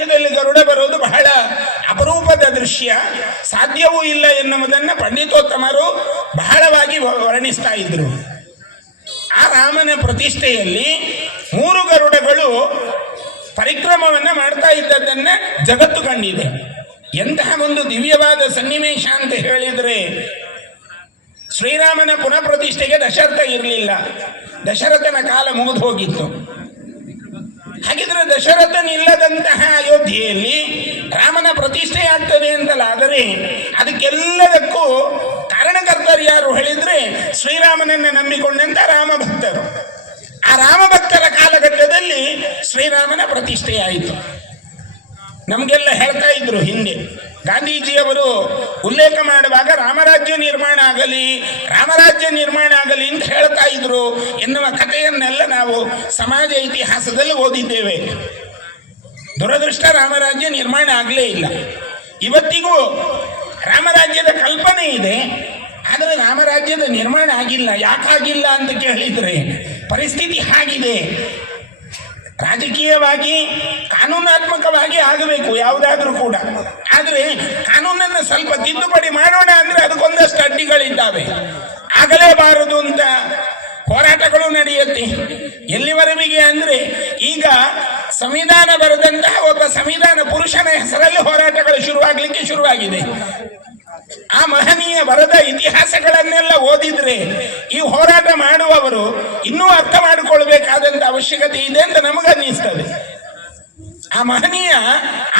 ವಂಶದಲ್ಲಿ ಗರುಡ ಬರೋದು ಬಹಳ ಅಪರೂಪದ ದೃಶ್ಯ. ಸಾಧ್ಯವೂ ಇಲ್ಲ ಎನ್ನುವುದನ್ನು ಪಂಡಿತೋತ್ತಮರು ಬಹಳವಾಗಿ ವರ್ಣಿಸ್ತಾ ಇದ್ರು. ಆ ರಾಮನ ಪ್ರತಿಷ್ಠೆಯಲ್ಲಿ ಮೂರು ಗರುಡಗಳು ಪರಿಕ್ರಮವನ್ನ ಮಾಡ್ತಾ ಇದ್ದದ್ದನ್ನ ಜಗತ್ತು ಕಂಡಿದೆ. ಎಂತಹ ಒಂದು ದಿವ್ಯವಾದ ಸನ್ನಿವೇಶ ಅಂತ ಹೇಳಿದ್ರೆ, ಶ್ರೀರಾಮನ ಪುನಃ ಪ್ರತಿಷ್ಠೆಗೆ ದಶರಥ ಇರಲಿಲ್ಲ. ದಶರಥನ ಕಾಲ ಮುಗಿದು ಹೋಗಿತ್ತು. ಹಾಗಿದ್ರೆ ದಶರಥನಿಲ್ಲದಂತಹ ಅಯೋಧ್ಯೆಯಲ್ಲಿ ರಾಮನ ಪ್ರತಿಷ್ಠೆ ಆಗ್ತದೆ ಅಂತಲಾದರೆ ಅದಕ್ಕೆಲ್ಲದಕ್ಕೂ ಕಾರಣಕರ್ತರು ಯಾರು ಹೇಳಿದ್ರೆ ಶ್ರೀರಾಮನನ್ನ ನಂಬಿಕೊಂಡಂತ ರಾಮ ಭಕ್ತರು ಆ ರಾಮ ಭಕ್ತರ ಕಾಲಘಟ್ಟದಲ್ಲಿ ಶ್ರೀರಾಮನ ಪ್ರತಿಷ್ಠೆಯಾಯಿತು ನಮಗೆಲ್ಲ ಹೇಳ್ತಾ ಇದ್ರು ಹಿಂದೆ, ಗಾಂಧೀಜಿಯವರು ಉಲ್ಲೇಖ ಮಾಡುವಾಗ ರಾಮರಾಜ್ಯ ನಿರ್ಮಾಣ ಆಗಲಿ, ರಾಮರಾಜ್ಯ ನಿರ್ಮಾಣ ಆಗಲಿ ಅಂತ ಹೇಳ್ತಾ ಇದ್ರು ಎನ್ನುವ ಕಥೆಯನ್ನೆಲ್ಲ ನಾವು ಸಮಾಜ ಇತಿಹಾಸದಲ್ಲಿ ಓದಿದ್ದೇವೆ. ದುರದೃಷ್ಟ ರಾಮರಾಜ್ಯ ನಿರ್ಮಾಣ ಆಗಲೇ ಇಲ್ಲ. ಇವತ್ತಿಗೂ ರಾಮರಾಜ್ಯದ ಕಲ್ಪನೆ ಇದೆ, ಆದರೆ ರಾಮರಾಜ್ಯದ ನಿರ್ಮಾಣ ಆಗಿಲ್ಲ. ಯಾಕಾಗಿಲ್ಲ ಅಂತ ಕೇಳಿದರೆ ಪರಿಸ್ಥಿತಿ ಹಾಗಿದೆ. ರಾಜಕೀಯವಾಗಿ ಕಾನೂನಾತ್ಮಕವಾಗಿ ಆಗಬೇಕು, ಯಾವುದಾದ್ರೂ ಕೂಡ. ಆದರೆ ಕಾನೂನನ್ನು ಸ್ವಲ್ಪ ತಿದ್ದುಪಡಿ ಮಾಡೋಣ ಅಂದರೆ ಅದಕ್ಕೊಂದಷ್ಟು ಅಡ್ಡಿಗಳಿದ್ದಾವೆ. ಆಗಲೇಬಾರದು ಅಂತ ನಡೆಯುತ್ತೆ. ಎಲ್ಲಿವರೆಗೆ ಅಂದ್ರೆ ಈಗ ಸಂವಿಧಾನ ಬರೆದಂತಹ ಒಬ್ಬ ಸಂವಿಧಾನ ಪುರುಷನ ಹೆಸರಲ್ಲಿ ಹೋರಾಟಗಳು ಶುರುವಾಗ್ಲಿಕ್ಕೆ ಶುರುವಾಗಿದೆ. ಆ ಮಹನೀಯ ಬರದ ಇತಿಹಾಸಗಳನ್ನೆಲ್ಲ ಓದಿದ್ರೆ ಈ ಹೋರಾಟ ಮಾಡುವವರು ಇನ್ನೂ ಅರ್ಥ ಮಾಡಿಕೊಳ್ಬೇಕಾದಂತ ಅವಶ್ಯಕತೆ ಇದೆ ಅಂತ ನಮಗನ್ನಿಸ್ತದೆ ಆ ಮಹನೀಯ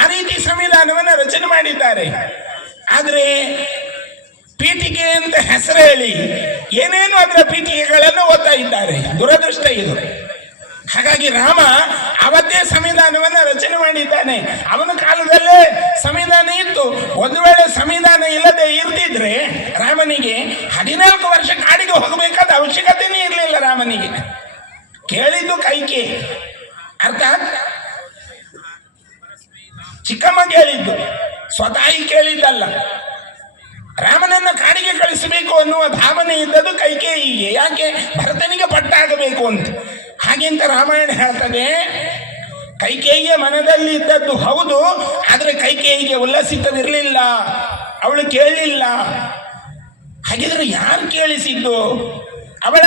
ಆ ರೀತಿ ಸಂವಿಧಾನವನ್ನು ರಚನೆ ಮಾಡಿದ್ದಾರೆ. ಆದ್ರೆ ಅಂತ ಹೆಸರು ಹೇಳಿ. ಏನೇನು ಅದರ ಪೀಠಿಕೆಗಳನ್ನು ಓದ್ತಾ ಇದ್ದಾರೆ. ದುರದೃಷ್ಟ ಇದು. ಹಾಗಾಗಿ ರಾಮ ಅವತ್ತೇ ಸಂವಿಧಾನವನ್ನ ರಚನೆ ಮಾಡಿದ್ದಾನೆ. ಅವನ ಕಾಲದಲ್ಲೇ ಸಂವಿಧಾನ ಇತ್ತು. ಒಂದು ವೇಳೆ ಸಂವಿಧಾನ ಇಲ್ಲದೆ ಇರ್ತಿದ್ರೆ ರಾಮನಿಗೆ ಹದಿನಾಲ್ಕು ವರ್ಷ ಕಾಡಿಗೆ ಹೋಗಬೇಕಾದ ಅವಶ್ಯಕತೆನೇ ಇರಲಿಲ್ಲ ರಾಮನಿಗೆ. ಕೇಳಿದ್ದು ಕೈಕೆ. ಅರ್ಥಾತ್ ಚಿಕ್ಕಮ್ಮ ಕೇಳಿದ್ದು. ಸ್ವತಾಯಿ ಕೇಳಿದ್ದಲ್ಲ. ಕಾಡಿಗೆ ಅನ್ನುವ ಭಾವನೆ ಇದ್ದದ್ದು ಕೈಕೇಯಿಗೆ ಯಾಕೆ? ಭರತನಿಗೆ ಪಟ್ಟಾಗಬೇಕು ಅಂತ. ಹಾಗೆಂತ ರಾಮಾಯಣ ಹೇಳ್ತದೆ, ಕೈಕೇಯಿಯ ಮನದಲ್ಲಿ ಇದ್ದದ್ದು ಹೌದು, ಆದರೆ ಕೈಕೇಯಿಗೆ ಉಲ್ಲಸಿತವಿರಲಿಲ್ಲ ಅವಳು ಕೇಳಲಿಲ್ಲ. ಹಾಗಿದ್ರೆ ಯಾರು ಕೇಳಿಸಿದ್ದು? ಅವಳ